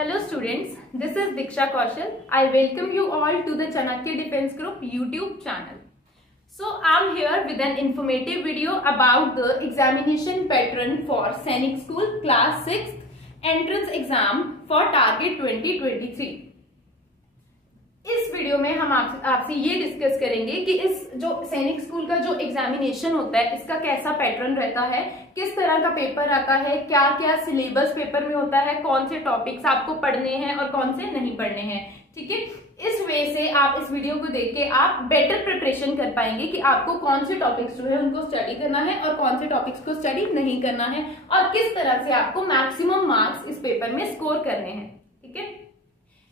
Hello students, this is Diksha Kaushal. I welcome you all to the Chanakya Defense Group YouTube channel. So I'm here with an informative video about the examination pattern for Sainik School Class 6th Entrance Exam for Target 2023. इस video में हम आपसे ये discuss करेंगे कि इस जो सैनिक स्कूल का जो एग्जामिनेशन होता है इसका कैसा पैटर्न रहता है, किस तरह का पेपर आता है, क्या क्या सिलेबस पेपर में होता है, कौन से टॉपिक्स आपको पढ़ने हैं और कौन से नहीं पढ़ने हैं। ठीक है, इस वे से आप इस वीडियो को देख के आप बेटर प्रिपरेशन कर पाएंगे कि आपको कौन से टॉपिक्स जो है उनको स्टडी करना है और कौन से टॉपिक्स को स्टडी नहीं करना है और किस तरह से आपको मैक्सिमम मार्क्स इस पेपर में स्कोर करने हैं। ठीक है,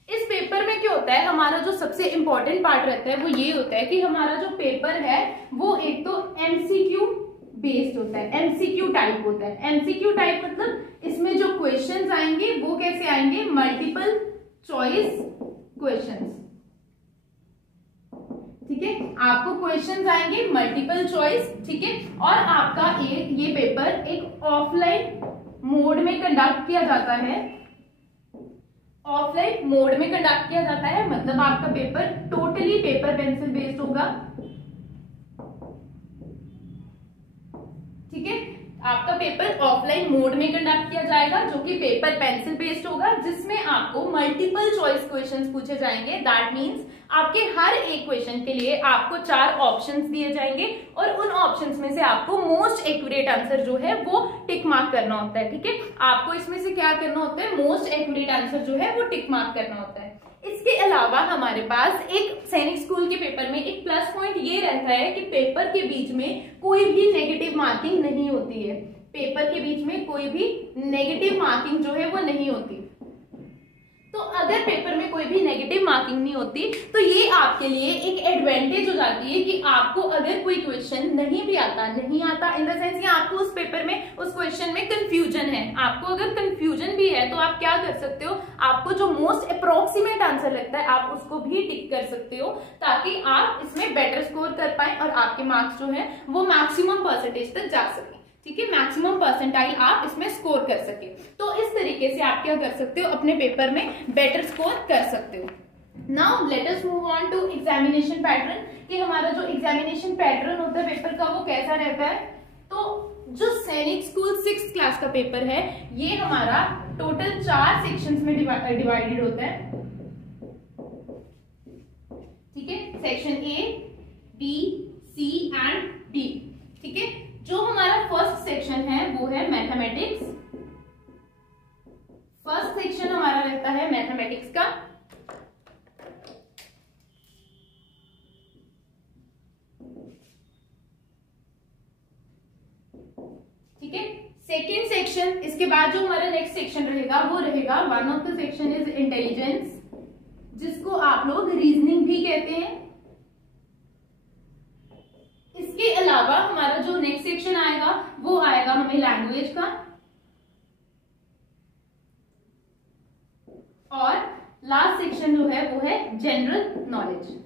इस पेपर में क्या होता है, हमारा जो सबसे इंपॉर्टेंट पार्ट रहता है वो ये होता है कि हमारा जो पेपर है वो एक तो एमसीक्यू बेस्ड होता है, एमसीक्यू टाइप होता है। एमसीक्यू टाइप मतलब इसमें जो क्वेश्चंस आएंगे वो कैसे आएंगे, मल्टीपल चॉइस क्वेश्चंस। ठीक है, आपको क्वेश्चंस आएंगे मल्टीपल चॉइस। ठीक है, और आपका ये पेपर एक ऑफलाइन मोड में कंडक्ट किया जाता है। ऑफलाइन मोड में कंडक्ट किया जाता है मतलब आपका paper totally paper pencil based होगा। ठीक है, आपका पेपर ऑफलाइन मोड में कंडक्ट किया जाएगा जो कि पेपर पेंसिल बेस्ड होगा, जिसमें आपको मल्टीपल चॉइस क्वेश्चंस पूछे जाएंगे। दैट मींस आपके हर एक क्वेश्चन के लिए आपको 4 ऑप्शंस दिए जाएंगे और उन ऑप्शंस में से आपको मोस्ट एक्यूरेट आंसर जो है वो टिक मार्क करना होता है। ठीक है, आपको इसमें से क्या करना होता है, मोस्ट एक्यूरेट आंसर जो है वो टिक मार्क करना होता है। इसके अलावा हमारे पास एक सैनिक स्कूल के पेपर में एक प्लस पॉइंट ये रहता है कि पेपर के बीच में कोई भी नेगेटिव मार्किंग नहीं होती है। पेपर के बीच में कोई भी नेगेटिव मार्किंग जो है वो नहीं होती। तो अगर पेपर में कोई भी नेगेटिव मार्किंग नहीं होती तो ये आपके लिए एक एडवांटेज हो जाती है कि आपको अगर कोई क्वेश्चन नहीं भी आता इन द सेंस आपको उस पेपर में उस क्वेश्चन में कंफ्यूजन है, आपको अगर कंफ्यूजन भी है तो आप क्या कर सकते हो, आपको जो मोस्ट अप्रोक्सीमेट आंसर लगता है आप उसको भी टिक कर सकते हो ताकि आप इसमें बेटर स्कोर कर पाए और आपके मार्क्स जो है वो मैक्सिमम परसेंटेज तक जा सके। ठीक है, मैक्सिमम परसेंटाइल आप इसमें स्कोर कर सके। तो इस तरीके से आप क्या कर सकते हो, अपने पेपर में बेटर स्कोर कर सकते हो। Now let us move on to examination pattern कि हमारा जो एग्जामिनेशन पैटर्न होता है पेपर का वो कैसा रहता है। तो जो सैनिक स्कूल 6th क्लास का पेपर है ये हमारा टोटल 4 सेक्शंस में डिवाइडेड होता है। ठीक है, section A, B, C and D. ठीक है, जो हमारा फर्स्ट सेक्शन है वो है मैथमेटिक्स। फर्स्ट सेक्शन हमारा रहता है मैथमेटिक्स का। ठीक है, सेकेंड सेक्शन, इसके बाद जो हमारा नेक्स्ट सेक्शन रहेगा वो रहेगा one of the section is intelligence, जिसको आप लोग रीजनिंग भी कहते हैं। इसके अलावा हमारा जो नेक्स्ट सेक्शन आएगा वो आएगा हमें लैंग्वेज का, और लास्ट सेक्शन जो है वो है जनरल नॉलेज।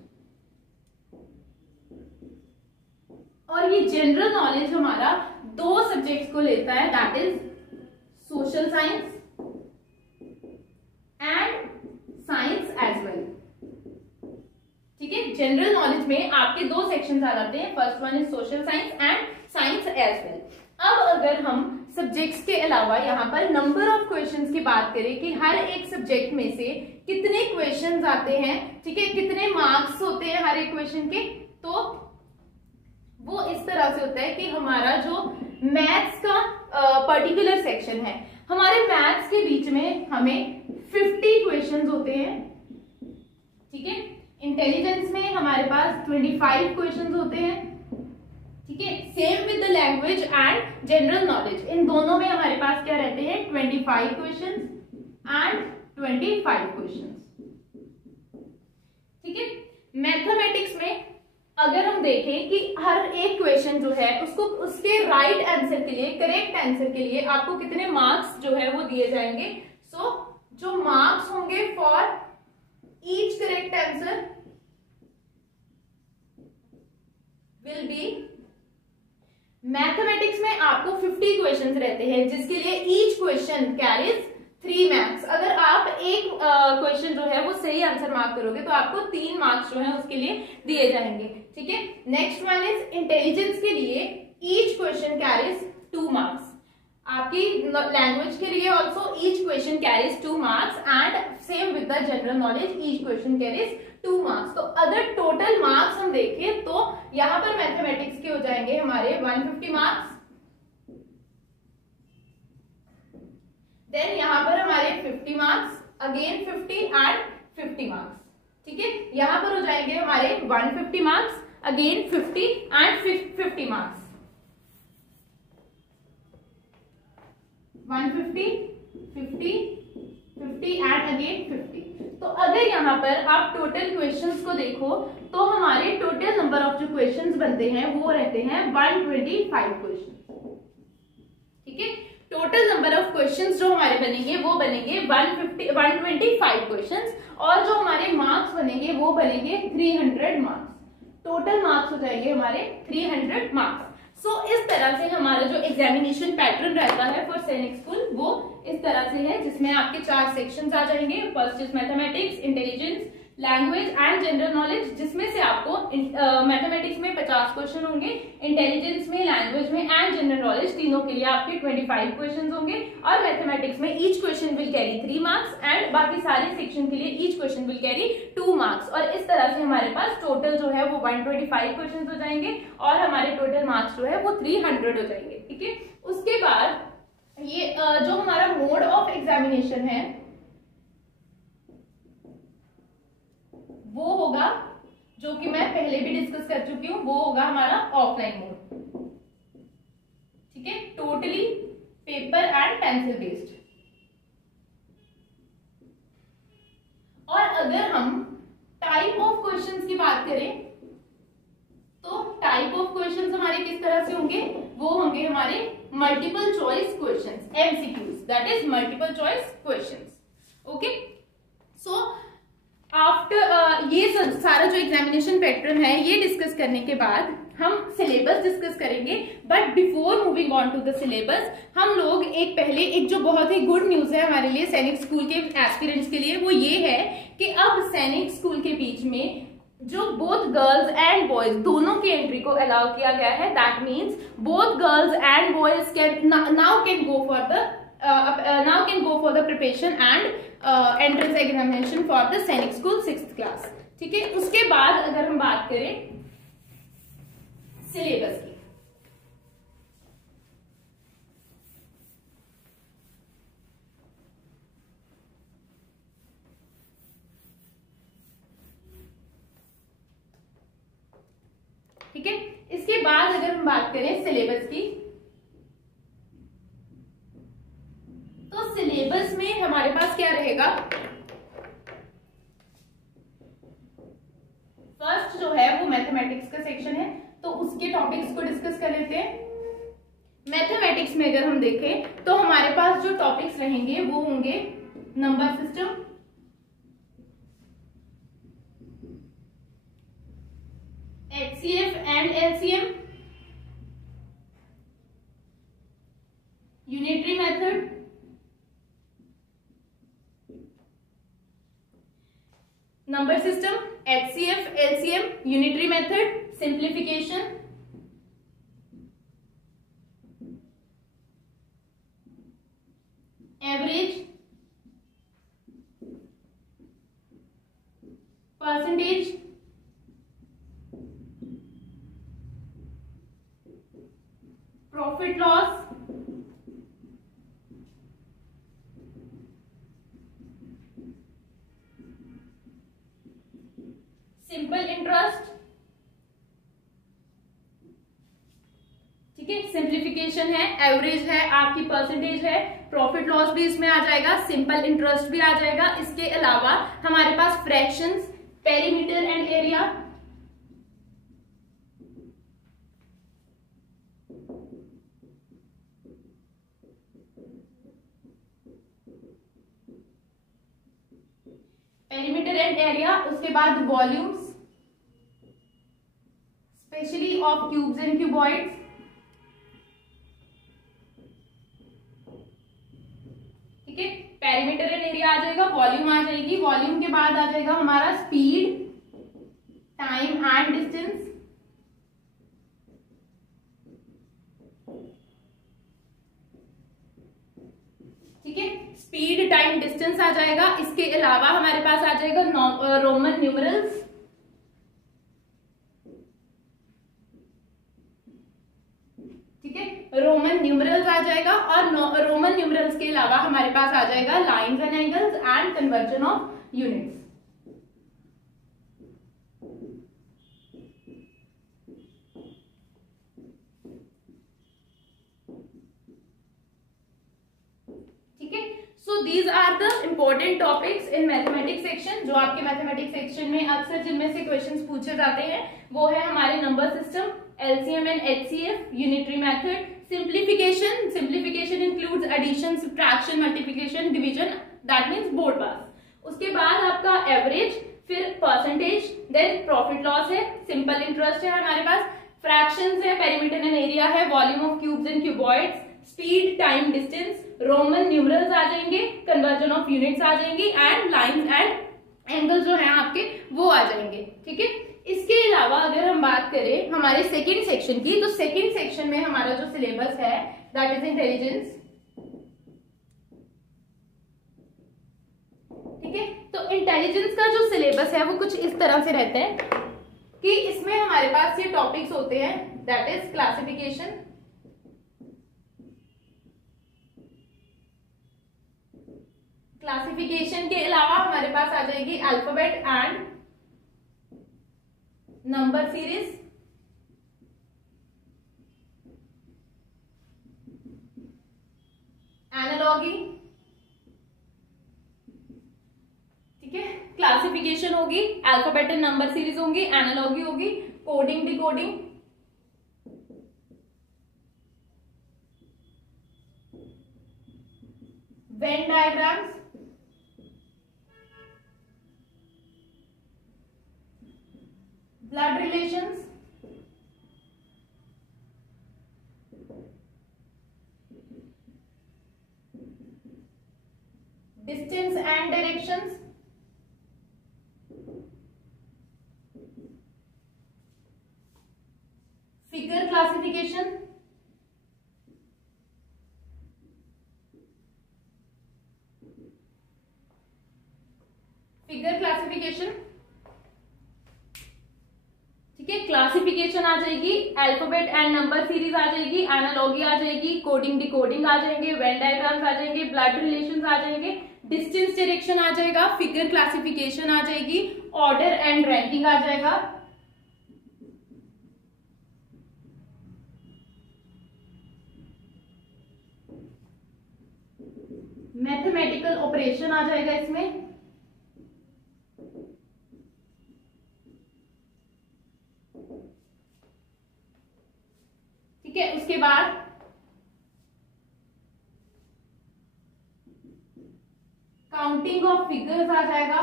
और ये जनरल नॉलेज हमारा 2 सब्जेक्ट्स को लेता है, that is social science and science as well. ठीक है, जनरल नॉलेज में आपके 2 सेक्शंस आ जाते हैं, first one is social science and science as well. अब अगर हम सब्जेक्ट्स के अलावा यहाँ पर नंबर ऑफ क्वेश्चंस की बात करें कि हर एक सब्जेक्ट में से कितने क्वेश्चंस आते हैं, ठीक है, कितने मार्क्स होते हैं हर एक क्वेश्चन के, तो वो इस तरह से होता है कि हमारा जो मैथ्स का पर्टिकुलर सेक्शन है, हमारे मैथ्स के बीच में हमें 50 क्वेश्चंस होते हैं। ठीक है, इंटेलिजेंस में हमारे पास 25 क्वेश्चंस होते हैं। ठीक है, same with the language and general knowledge, इन दोनों में हमारे पास क्या रहते हैं, 25 क्वेश्चंस एंड 25 क्वेश्चंस। ठीक है, मैथमेटिक्स में अगर हम देखें कि हर एक क्वेश्चन जो है उसको उसके राइट आंसर के लिए, करेक्ट आंसर के लिए आपको कितने मार्क्स जो है वो दिए जाएंगे। सो जो मार्क्स होंगे for each correct answer will be, mathematics में आपको 50 क्वेश्चंस रहते हैं जिसके लिए ईच क्वेश्चन कैरीज 3 मार्क्स। अगर आप एक सही आंसर मार्क करोगे तो आपको 3 मार्क्स जो है उसके लिए दिए जाएंगे। ठीक है, नेक्स्ट वन इज इंटेलिजेंस के लिए ईच क्वेश्चन कैरीज 2 मार्क्स। आपकी लैंग्वेज के लिए also each question carries 2 marks and same with the general knowledge each question carries 2 marks. तो अगर टोटल मार्क्स हम देखें तो यहाँ पर मैथमेटिक्स के हो जाएंगे हमारे 150 मार्क्स, देन यहाँ पर हमारे 50 मार्क्स, अगेन 50 एंड 50 मार्क्स। ठीक है, यहाँ पर हो जाएंगे हमारे 150 marks, again 50 and 50 marks, 150, 50, 50 and again 50। तो अगर यहाँ पर आप टोटल क्वेश्चंस को देखो तो हमारे टोटल नंबर ऑफ जो क्वेश्चंस बनते हैं वो रहते हैं 125 क्वेश्चन। ठीक है, टोटल नंबर ऑफ क्वेश्चंस जो हमारे बनेंगे वो बनेंगे 125 क्वेश्चंस, और जो हमारे मार्क्स बनेंगे वो बनेंगे 300 मार्क्स। टोटल मार्क्स हो जाएंगे हमारे 300 मार्क्स। सो इस तरह से हमारा जो एग्जामिनेशन पैटर्न रहता है फॉर सैनिक स्कूल वो इस तरह से है, जिसमें आपके 4 सेक्शंस आ जाएंगे। First is mathematics, intelligence, language and general knowledge, जिसमें से आपको मैथमेटिक्स में 50 क्वेश्चन होंगे, इंटेलिजेंस में, लैंग्वेज में एंड जनरल नॉलेज तीनों के लिए आपके 25 क्वेश्चन होंगे, और मैथमेटिक्स में each question will carry 3 marks and बाकी सारे सेक्शन के लिए each question will carry 2 marks. और इस तरह से हमारे पास टोटल जो है वो 125 क्वेश्चन हो जाएंगे और हमारे टोटल मार्क्स जो है वो 300 हो जाएंगे। ठीक है, उसके बाद ये जो हमारा मोड ऑफ एग्जामिनेशन है वो होगा, जो कि मैं पहले भी डिस्कस कर चुकी हूं, वो होगा हमारा ऑफलाइन मोड। ठीक है, totally paper and pencil based. और अगर हम टाइप ऑफ क्वेश्चंस की बात करें तो टाइप ऑफ क्वेश्चंस हमारे किस तरह से होंगे, वो होंगे हमारे multiple choice questions, MCQs, that is multiple choice questions. Okay, so after ये सारा जो एग्जामिनेशन पैटर्न है ये डिस्कस करने के बाद हम सिलेबस डिस्कस करेंगे। But before moving on to the syllabus, हम लोग एक जो बहुत ही गुड न्यूज है हमारे लिए सैनिक स्कूल के एस्पिरेंट्स के लिए, वो ये है कि अब सैनिक स्कूल के बीच में जो बोथ गर्ल्स एंड बॉयज दोनों की एंट्री को अलाउ किया गया है। That means both girls and boys can now can go for the preparation and entrance examination for the सैनिक स्कूल 6th क्लास। ठीक है, उसके बाद अगर हम बात करें सिलेबस की, ठीक है, इसके बाद अगर हम बात करें सिलेबस की, तो सिलेबस में हमारे पास क्या रहेगा, फर्स्ट जो है वो मैथमेटिक्स का सेक्शन है, तो उसके टॉपिक्स को डिस्कस कर लेते हैं। मैथमेटिक्स में अगर हम देखें तो हमारे पास जो टॉपिक्स रहेंगे वो होंगे number system, HCF and LCM, unitary method, number system, HCF, LCM, unitary method, simplification, average, percentage, profit loss, simple interest. ठीक है, सिंप्लीफिकेशन है, एवरेज है, आपकी परसेंटेज है, प्रॉफिट लॉस भी इसमें आ जाएगा, सिंपल इंटरेस्ट भी आ जाएगा। इसके अलावा हमारे पास fractions, perimeter and area, perimeter and area, उसके बाद volumes, especially of cubes and cuboids, ठीक है, पेरीमीटर एंड एरिया आ जाएगा, वॉल्यूम आ जाएगी, वॉल्यूम के बाद आ जाएगा हमारा स्पीड, टाइम एंड डिस्टेंस, ठीक है, स्पीड टाइम डिस्टेंस आ जाएगा। इसके अलावा हमारे पास आ जाएगा रोमन न्यूमरल्स, ठीक है, रोमन न्यूमरल्स आ जाएगा, और रोमन न्यूमरल्स के अलावा हमारे पास आ जाएगा lines and angles and conversion of units. So these are the important topics in mathematics section। जो आपके मैथमेटिक्स सेक्शन में अक्सर जिनमें से क्वेश्चंस पूछे जाते हैं वो है हमारे number system, LCM and HCF, unitary method, simplification. Simplification includes addition, subtraction, multiplication, division, that means BODMAS. उसके बाद आपका एवरेज, फिर परसेंटेज, देन प्रॉफिट लॉस है, सिंपल इंटरेस्ट है हमारे पास, फ्रैक्शंस है, पेरीमीटर एंड एरिया है, volume of cubes and cuboids, speed, time, distance, Roman numerals आ जाएंगे, कन्वर्जन ऑफ यूनिट्स आ जाएंगी, एंड लाइंस एंड एंगल जो है आपके वो आ जाएंगे, ठीक है। इसके अलावा अगर हम बात करें हमारे सेकंड सेक्शन की, तो सेकंड सेक्शन में हमारा जो सिलेबस है दैट इज इंटेलिजेंस, ठीक है। तो इंटेलिजेंस का जो सिलेबस है वो कुछ इस तरह से रहता है कि इसमें हमारे पास ये टॉपिक्स होते हैं, दैट इज क्लासिफिकेशन, क्लासिफिकेशन के अलावा हमारे पास आ जाएगी alphabet and number series, analogy, ठीक है। क्लासिफिकेशन होगी, अल्फाबेट एंड नंबर सीरीज होंगी, एनालॉगी होगी, coding, decoding, Venn diagrams, blood relations, distance and directions, figure classification, figure classification, ठीक है। क्लासिफिकेशन आ जाएगी, अल्फाबेट एंड नंबर सीरीज आ जाएगी, एनालॉगी आ जाएगी, कोडिंग डिकोडिंग आ जाएंगे, वेन डायग्राम्स आ जाएंगे, ब्लड रिलेशंस आ जाएंगे, डिस्टेंस डायरेक्शन आ जाएगा, फिगर क्लासिफिकेशन आ जाएगी, ऑर्डर एंड रैंकिंग आ जाएगा, मैथमेटिकल ऑपरेशन आ जाएगा इसमें, ठीक है। उसके बाद काउंटिंग ऑफ फिगर्स आ जाएगा,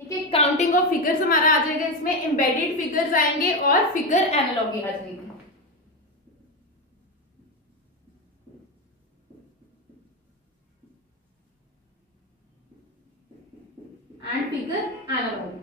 ठीक है। काउंटिंग ऑफ फिगर्स हमारा आ जाएगा इसमें, एम्बेडेड फिगर्स आएंगे और फिगर एनालॉगी आ जाएगी, एंड फिगर एनालॉगी।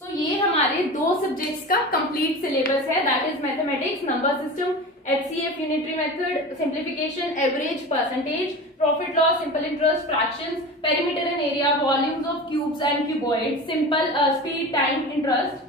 सो ये हमारे दो सब्जेक्ट्स का कंप्लीट सिलेबस है, that is mathematics, number system, HCF, unitary method, simplification, average, percentage, profit loss, simple interest, fractions, perimeter and area, volumes of cubes and cuboids, simple, speed, time, interest,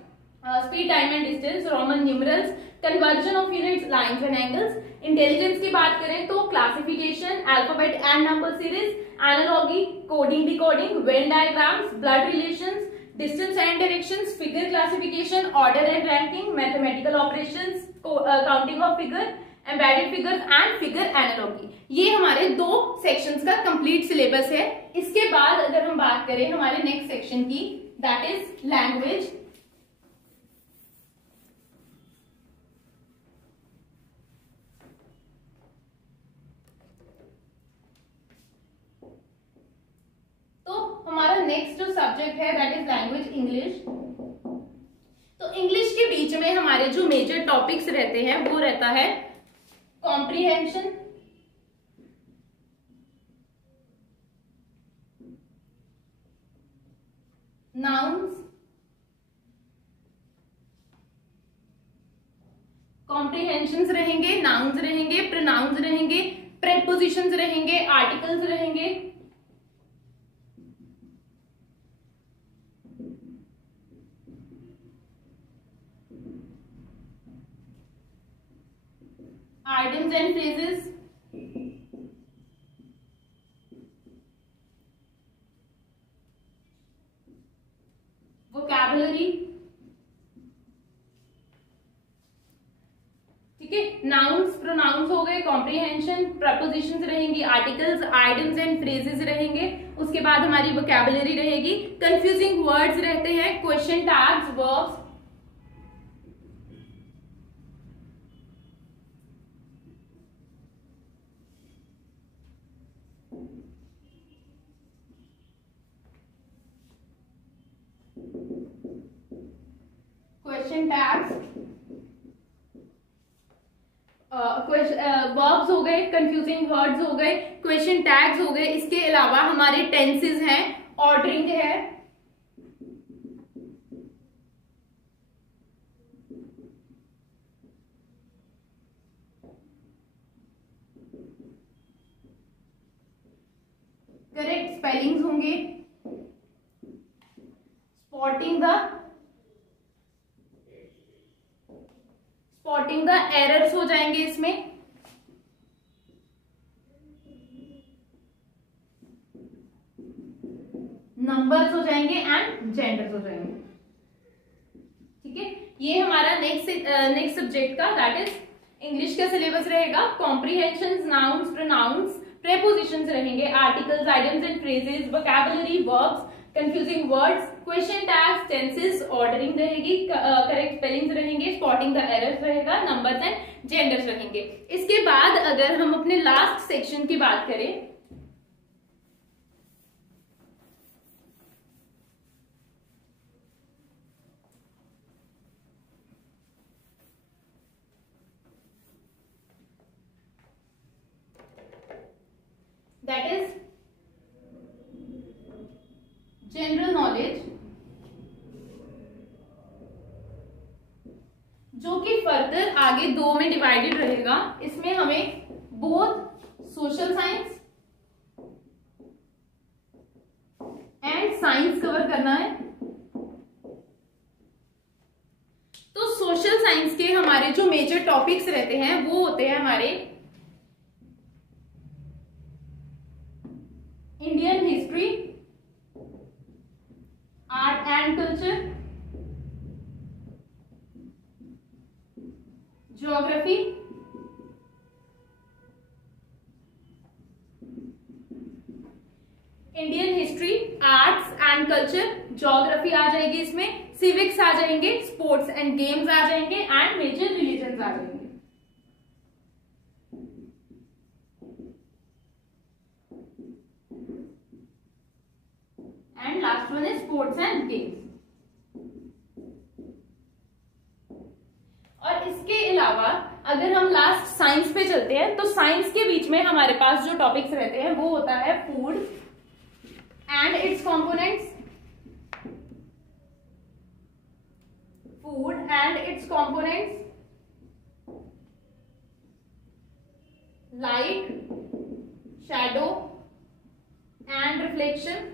speed, time and distance, Roman numerals, conversion of units, lines and angles. Intelligence की बात करें तो classification, alphabet and number series, analogy, coding decoding, Venn diagrams, blood relations, distance and directions, figure classification, order and ranking, mathematical operations, counting of figure, embedded figures and figure analogy. ये हमारे दो sections का complete syllabus है। इसके बाद अगर हम बात करें हमारे नेक्स्ट सेक्शन की, दैट इज लैंग्वेज। तो हमारा नेक्स्ट जो सब्जेक्ट है दैट इज लैंग्वेज इंग्लिश। बीच में हमारे जो मेजर टॉपिक्स रहते हैं वो रहता है कॉम्प्रीहेंशन, नाउन्स, कॉम्प्रीहेंशंस रहेंगे, नाउन्स रहेंगे, प्रोनाउंस रहेंगे, प्रेपोजिशंस रहेंगे, आर्टिकल्स रहेंगे, आइडियम्स एंड फ्रेजेस, वोकैबुलरी। ठीक है, नाउन्स प्रोनाउंस हो गए, कॉम्प्रीहेंशन, प्रपोजिशंस रहेंगी, आर्टिकल्स, आइडियम्स एंड फ्रेजेस रहेंगे, उसके बाद हमारी वोकैबुलरी रहेगी, कंफ्यूजिंग वर्ड्स रहते हैं, question tags, verbs, question tags, verbs हो गए, कंफ्यूजिंग वर्ड्स हो गए, क्वेश्चन टैग्स हो गए। इसके अलावा हमारे टेंसेस हैं, ऑर्डरिंग है, करेक्ट स्पेलिंग्स होंगे, स्पॉटिंग द एरर्स हो जाएंगे इसमें, नंबर्स हो जाएंगे एंड जेंडर्स हो जाएंगे। ठीक है, ये हमारा नेक्स्ट सब्जेक्ट का दैट इज इंग्लिश का सिलेबस रहेगा। कॉम्प्रीहेंशन, नाउन्स, प्रोनाउंस, प्रेपोजिशंस रहेंगे, articles, idioms and phrases, vocabulary, verbs, confusing words, question tags, tenses, ordering रहेगी, करेक्ट स्पेलिंग्स रहेंगे, स्पॉटिंग द एरर्स रहेगा, नंबर्स एंड जेंडर्स रहेंगे। इसके बाद अगर हम अपने लास्ट सेक्शन की बात करें, दैट इज जनरल नॉलेज, जो कि फर्दर आगे दो में डिवाइडेड रहेगा। इसमें हमें both social science and science cover करना है। तो सोशल साइंस के हमारे जो मेजर टॉपिक्स रहते हैं वो होते हैं हमारे Indian history, art and culture, geography, Indian history, arts and culture, geography आ जाएगी इसमें, सिविक्स आ जाएंगे, स्पोर्ट्स एंड गेम्स आ जाएंगे एंड मेजर रिलीजन्स आ जाएंगे। And last one is sports and games. और इसके अलावा अगर हम लास्ट साइंस पे चलते हैं तो साइंस के बीच में हमारे पास जो टॉपिक्स रहते हैं वो होता है food and its components, food and its components, light, shadow and reflection,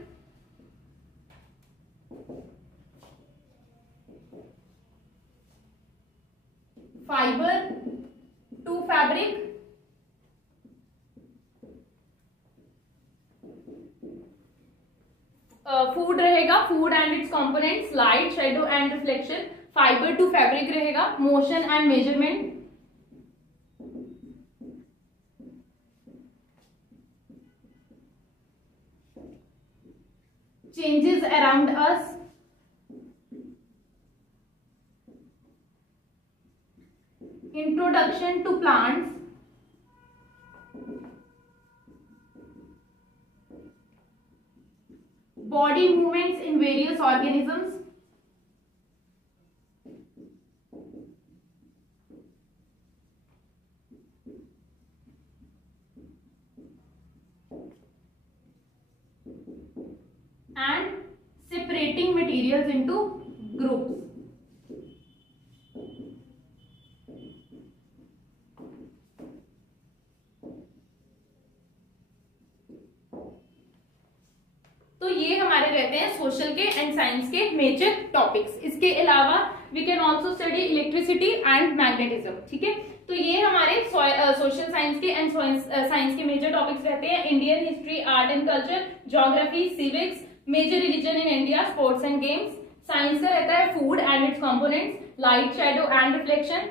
fibre to fabric, food रहेगा, food and its components, light, shadow and reflection, fibre to fabric रहेगा, motion and measurement, changes around us, introduction to plants, body movements in various organisms, separating materials into groups. तो ये हमारे रहते हैं social के and science के major topics. इसके अलावा we can also study electricity and magnetism. ठीक है, तो ये हमारे सोशल साइंस के एंड साइंस के मेजर टॉपिक्स रहते हैं। Indian history, art and culture, geography, civics, major religion in India, sports and games. Science का रहता है food and its components, light, shadow and reflection,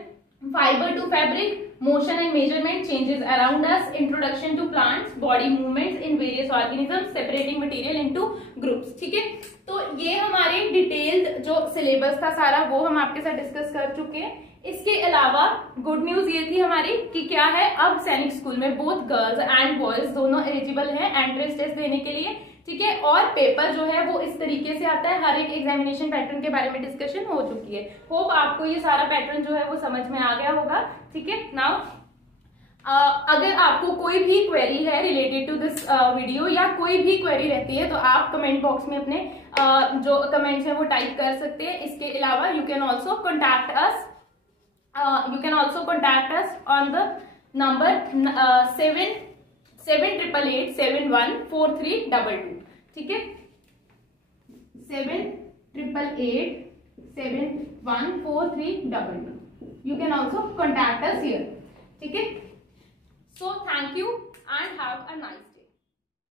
fibre to fabric, motion and measurement, changes around us, introduction to plants, body movements in various organisms, separating material into groups। ठीक है, तो ये हमारे detailed जो syllabus था सारा वो हम आपके साथ डिस्कस कर चुके हैं। इसके अलावा गुड न्यूज ये थी हमारी कि क्या है, अब सैनिक स्कूल में बोथ गर्ल्स एंड बॉयज दोनों एलिजिबल हैं एंट्रेंस टेस्ट देने के लिए। ठीक है, और पेपर जो है वो इस तरीके से आता है, हर एक एग्जामिनेशन पैटर्न के बारे में डिस्कशन हो चुकी है। होप आपको ये सारा पैटर्न जो है वो समझ में आ गया होगा। ठीक है, नाउ अगर आपको कोई भी क्वेरी है रिलेटेड टू दिस वीडियो या कोई भी क्वेरी रहती है तो आप कमेंट बॉक्स में अपने जो कमेंट्स हैं वो टाइप कर सकते हैं। इसके अलावा you can also contact us on the number 7888714322। ठीक है, 7888714322। You can also contact us here. ठीक है, so thank you and have a nice